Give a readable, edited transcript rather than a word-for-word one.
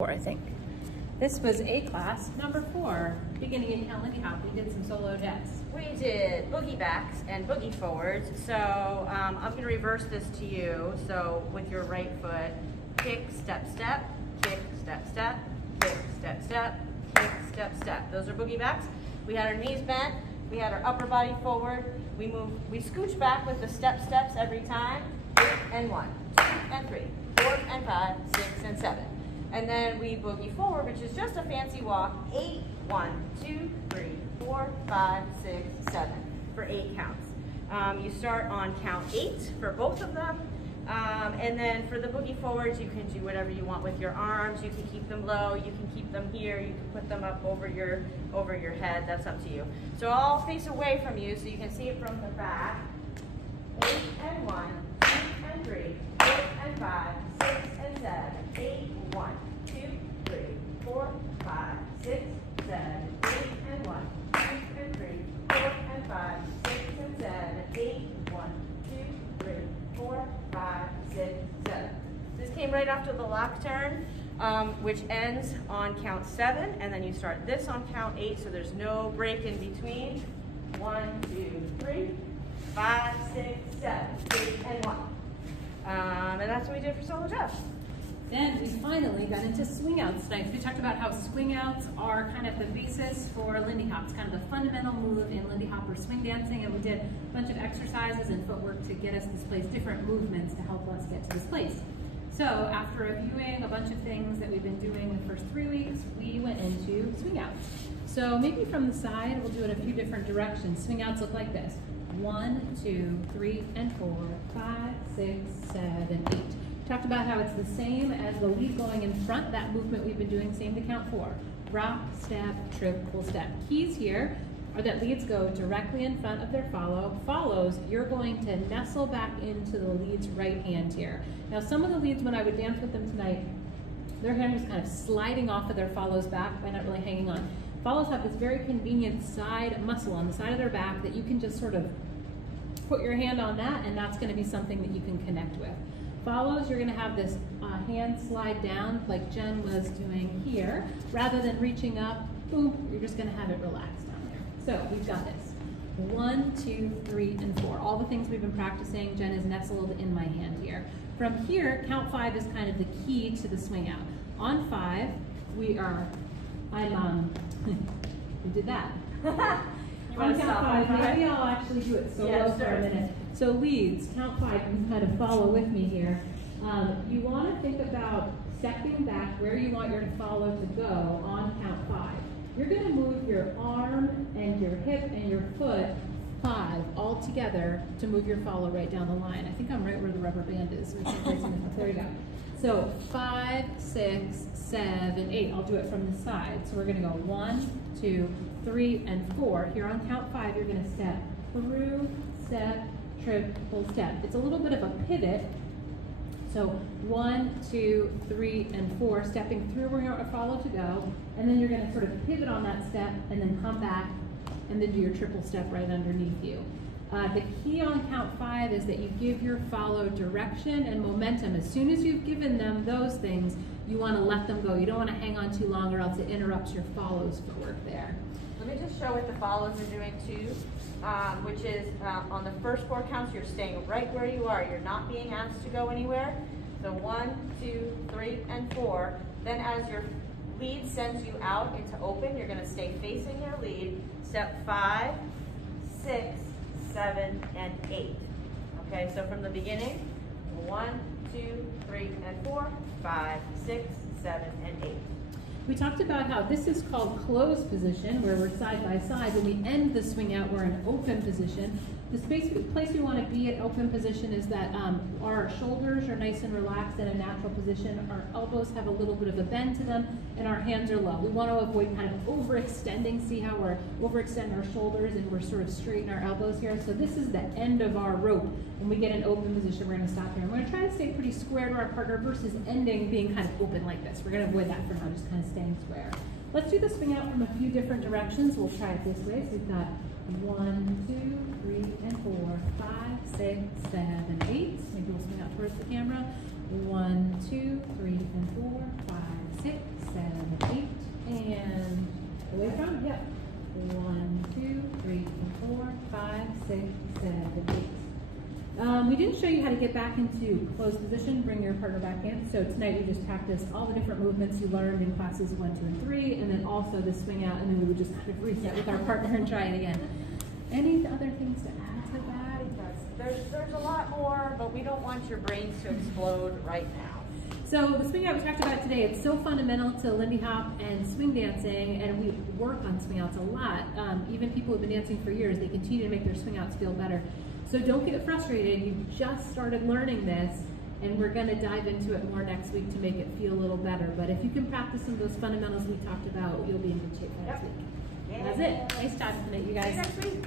I think. This was A class number 4, beginning in Lindy Hop. We did some solo jets. We did boogie backs and boogie forwards. So I'm going to reverse this to you. So with your right foot, kick, step, step, kick, step, step, kick, step, step, kick, step, step. Those are boogie backs. We had our knees bent. We had our upper body forward. We scooch back with the steps every time. 8 and 1, 2 and 3, 4 and 5, 6 and 7. And then we boogie forward, which is just a fancy walk. 8, 1, 2, 3, 4, 5, 6, 7 for 8 counts. You start on count 8 for both of them. And then for the boogie forwards, you can do whatever you want with your arms. You can keep them low, you can keep them here, you can put them up over your head. That's up to you. So I'll face away from you so you can see it from the back. 8 and 1, 2 and 3, 4 and 5, 6 and 7, 8, 1, 2, 3, 4, 5, 6, 7, 8 and 1, 2 and 3, 4 and 5, 6 and 7, 8, 1, 2, 3, 4, 5, 6, 7. This came right after the lock turn, which ends on count 7, and then you start this on count 8, so there's no break in between. 1, 2, 3, 5, 6, 7, 8, and 1. And that's what we did for solo jumps. Then we finally got into swing outs tonight. We talked about how swing outs are kind of the basis for Lindy Hop. It's kind of the fundamental move in Lindy Hop or swing dancing, and we did a bunch of exercises and footwork to get us this place, different movements to help us get to this place. So after reviewing a bunch of things that we've been doing the first 3 weeks, we went into swing outs. So maybe from the side, we'll do it a few different directions. Swing outs look like this. 1, 2, 3, and 4, 5, 6, 7, 8. Talked about how it's the same as the lead going in front, that movement we've been doing, same to count 4. Rock, step, triple step. Keys here are that leads go directly in front of their follows. You're going to nestle back into the lead's right hand here. Now some of the leads, when I would dance with them tonight, their hand was kind of sliding off of their follows back by not really hanging on. Follows have this very convenient side muscle on the side of their back that you can just sort of put your hand on that, and that's going to be something that you can connect with. Follows, you're going to have this hand slide down like Jen was doing here. Rather than reaching up, boom, you're just going to have it relaxed down there. So we've got this. 1, 2, 3, and 4. All the things we've been practicing, Jen is nestled in my hand here. From here, count 5 is kind of the key to the swing out. On 5, we did that. You want to count stop 5, maybe I'll actually do it solo for a minute. So leads, count 5, you kind of follow with me here. You want to think about stepping back where you want your follow to go on count 5. You're going to move your arm and your hip and your foot 5 all together to move your follow right down the line. I think I'm right where the rubber band is. There you go. So 5, 6, 7, 8. I'll do it from the side. So we're going to go 1, 2, 3, and 4. Here on count 5, you're going to step through, step, triple step. It's a little bit of a pivot. So 1, 2, 3, and 4, stepping through where your follow to go, and then you're going to sort of pivot on that step and then come back and then do your triple step right underneath you. The key on count 5 is that you give your follow direction and momentum. As soon as you've given them those things, you want to let them go. You don't want to hang on too long or else it interrupts your follows footwork there. Let me just show what the follows are doing too, which is on the first 4 counts, you're staying right where you are. You're not being asked to go anywhere. So 1, 2, 3, and 4. Then as your lead sends you out into open, you're going to stay facing your lead. Step 5, 6, 7, and 8. Okay, so from the beginning, 1, 2, 3, and 4, 5, 6, 7, and 8. We talked about how this is called closed position, where we're side by side. When we end the swing out, we're in open position. The place we want to be at open position is that our shoulders are nice and relaxed in a natural position. Our elbows have a little bit of a bend to them, and our hands are low. We want to avoid kind of overextending. See how we're overextending our shoulders and we're sort of straight in our elbows here. So this is the end of our rope. When we get in open position, we're going to stop here. And we're going to try to stay pretty square to our partner versus ending being kind of open like this. We're going to avoid that for now, just kind of staying square. Let's do the swing out from a few different directions. We'll try it this way. So we've got 1, 2, 3, and 4, 5, 6, 7, 8. Maybe we'll swing out towards the camera. 1, 2, 3, and 4, 5, 6, 7, 8, and away from, yep. 1, 2, 3, 4, 5, 6, 7, 8. We didn't show you how to get back into closed position, bring your partner back in. So tonight we just practiced all the different movements you learned in classes 1, 2, and 3, and then also the swing out, and then we would just kind of reset with our partner and try it again. Any other things to add to that? There's a lot more, but we don't want your brains to explode right now. So the swing out we talked about today, it's so fundamental to Lindy Hop and swing dancing, and we work on swing outs a lot. Even people who've been dancing for years, they continue to make their swing outs feel better. So don't get frustrated, you just started learning this, and we're gonna dive into it more next week to make it feel a little better. But if you can practice some of those fundamentals we talked about, you'll be in good shape next week. That's it. Nice job tonight, you guys. See you next week.